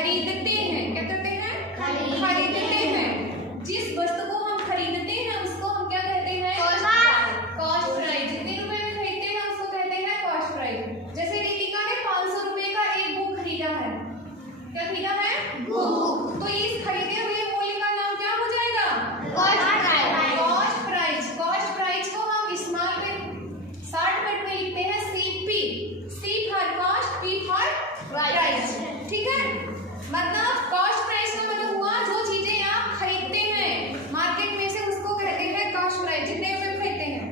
खरीदते हैं। क्या करते हैं? खरीदते हैं। जिस वस्तु को हम खरीदते हैं उसको हम क्या कहते हैं? Cost price. जितने रुपए में खरीदते हैं उसको कहते हैं कॉस्ट प्राइस। जैसे रितिका ने 500 रुपए का एक बुक खरीदा है। क्या खरीदा है? बुक। तो इस खरीदे हुए मूल्य का नाम क्या हो जाएगा? Cost price. कॉस्ट प्राइस को हम स्मॉल में शॉर्टकट में लिखते हैं CP. C for cost, P for price. ठीक है, मतलब कॉस्ट प्राइस का मतलब हुआ जो चीजें आप खरीदते हैं मार्केट में से उसको कहते हैं कॉस्ट प्राइस। जितने रुपए खरीदते हैं।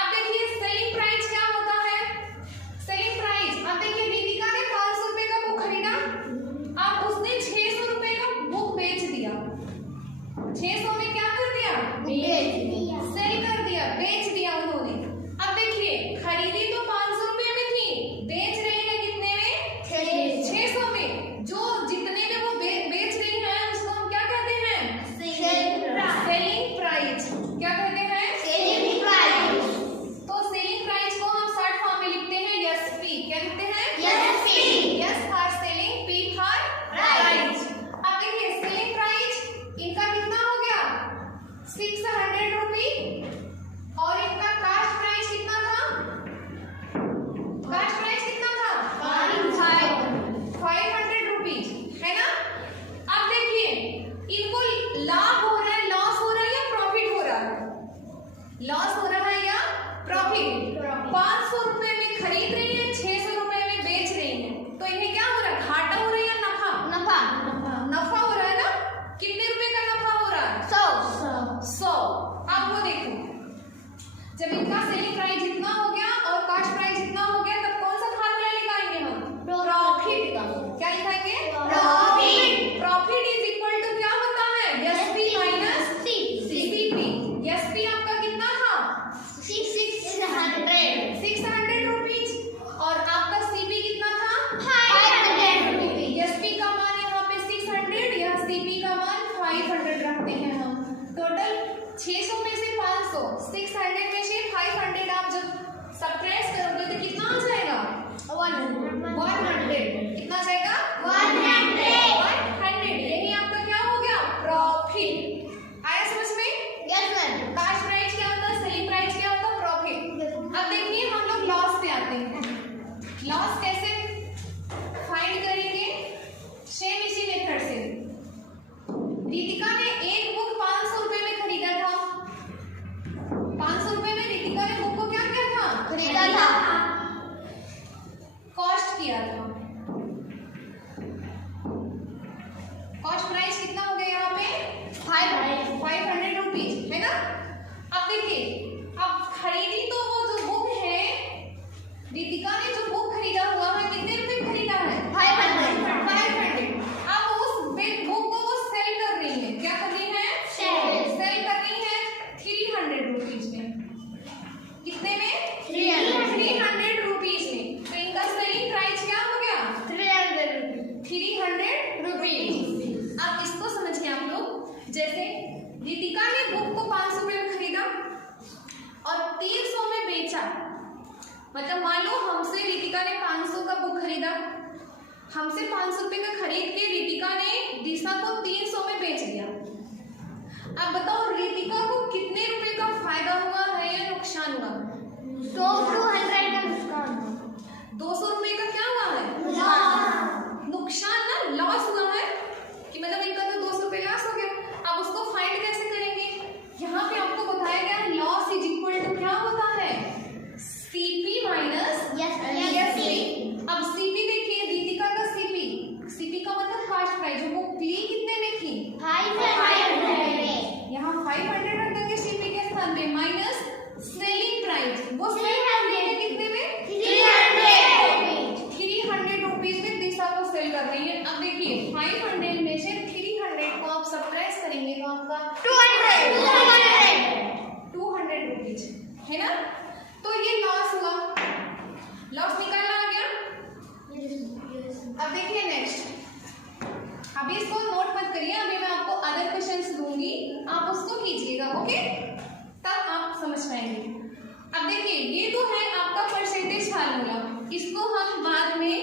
अब देखिए सेलिंग प्राइस क्या होता है? सेलिंग प्राइस, अब देखिए दीपिका ने 500 रुपए का बुक खरीदा, अब उसने 600 रुपए का बुक बेच दिया। 600 में क्या कर दिया? सेल कर दिया, बेच दिया उन्होंने। अब देखिए खरीदी तो 500 रुपए में थी, बेच रही है कितने में? 600 में। जो जितने में वो बेच रही है उसको हम क्या कहते हैं? Selling price. क्या कहते हैं? Selling price. तो सेलिंग प्राइस को हम शॉर्ट फॉर्म में लिखते हैं एसपी। क्या लिखते हैं? SP. S for selling, P for price. अब देखिए सेलिंग प्राइस इनका कितना हो गया? 600 रुपी। और इनका कास्ट प्राइस कितना था? कास्ट प्राइस कितना था? 500 रुपीज, है ना? अब देखिए इनको लाभ हो रहा है, लॉस हो रहा है या प्रॉफिट हो रहा है? लॉस हो रहा है या प्रॉफिट? 500 रुपए में खरीद रही है, 600 रुपए में बेच रही है, तो इन्हें क्या हो रहा है? घाटा हो रहा है या नफा? नफा हो रहा है ना? कितने रुपए का नफा हो रहा है? 100। अब वो देखो जब इनका सेलिंग प्राइस जितना हो गया और कास्ट प्राइस जितना हो गया तब कौन सा फार्मूला लिखाएंगे हम? प्रॉफिट का। क्या लिखाएंगे? Profit. Profit is equal to क्या होता है? SP minus CP. एसपी आपका कितना था? 600 रुपीज। और आपका सीपी कितना था? 500 रुपीज। एसपी का मान यहाँ पे 600 या सीपी का मान 500 रखते हैं हम। टोटल 600 में से 500, 600 में से 500 आप जब सबट्रैक्ट करोगे तो कितना आ जाएगा? 100। कितना आ जाएगा? 100। यही आपका क्या हो गया? प्रॉफिट। आया समझ में? Yes ma'am. कास्ट प्राइस क्या होता है? सेलिंग प्राइस क्या होता है? प्रॉफिट। अब देखिए हम लोग लॉस पे आते हैं। लॉस कैसे फाइंड करेंगे? सेम इसी मेथड से। रितिका ने एक बुक 500 रुपए में खरीदा था। 500 रुपए में रितिका ने बुक को क्या किया था? खरीदा था। कॉस्ट किया था। कॉस्ट प्राइस कितना हो गया यहाँ पे? 500 रुपीज, है ना? अब देखिए अब खरीदी तो वो जो बुक है, रितिका ने जो बुक खरीदा हुआ है कितने रुपए खरीदा है? 500। अब उस बुक को वो सेल कर रही है। क्या कर रही है? सेल कर रही है 300 रुपीज में। कितने में? 300 रुपीज में। तो इनका सेलिंग प्राइस क्या हो गया? 300 रुपीज। अब इसको समझिए आप लोग। जैसे रितिका ने बुक को 500 रुपए में खरीदा और 300 में बेचा। मतलब मान लो हमसे रितिका ने 500 का बुक खरीदा, हमसे 500 रुपए का खरीद के रितिका ने दिशा को 300 में बेच दिया। अब बताओ रितिका को कितने रुपए का फायदा हुआ है या नुकसान हुआ? 200 का नुकसान। 200 रुपए का क्या हुआ है? नुकसान ना, लॉस हुआ है कि मतलब इनका तो 200 रुपए लॉस हो गया। अब उसको फाइंड कैसे करेंगे? यहाँ पे आपको बताया गया लॉस इज इक्वल टू क्या होता है? CP minus SP. अब सीपी देखिए रितिका का सीपी का मतलब कास्ट प्राइस, वो ली कितने में थी? 500। यहाँ 500 रख देंगे सीपी के स्थान पे, माइनस सेलिंग प्राइस, वो सेल कर रही है कितने में? 300 रुपीज में दिशा को सेल कर रही है। अब देखिए 500 में से 300 को आप सबट्रैक्ट करेंगे तो आपका 200 रुपीज, है ना? तो ये लॉस हुआ। लॉस निकालना आ गया। अब देखिए नेक्स्ट, अभी इसको नोट मत करिए, अभी मैं आपको अदर क्वेश्चंस दूंगी, आप उसको कीजिएगा, ओके? तब आप समझ पाएंगे। अब देखिए ये तो है आपका परसेंटेज फार्मूला, इसको हम बाद में